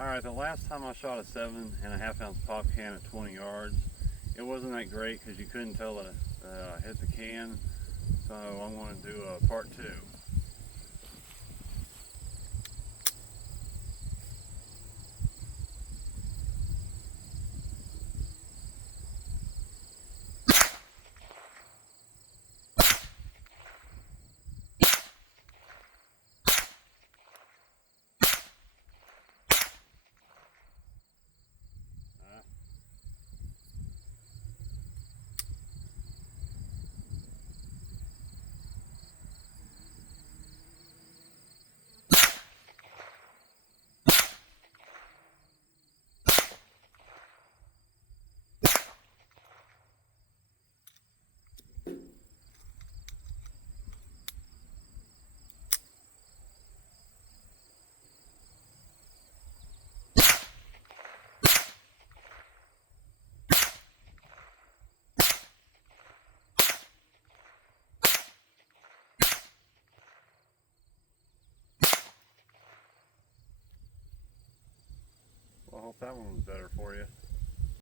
Alright, the last time I shot a 7.5 ounce pop can at 20 yards, it wasn't that great because you couldn't tell that I hit the can. So I'm going to do a part 2. Well, I hope that one was better for you.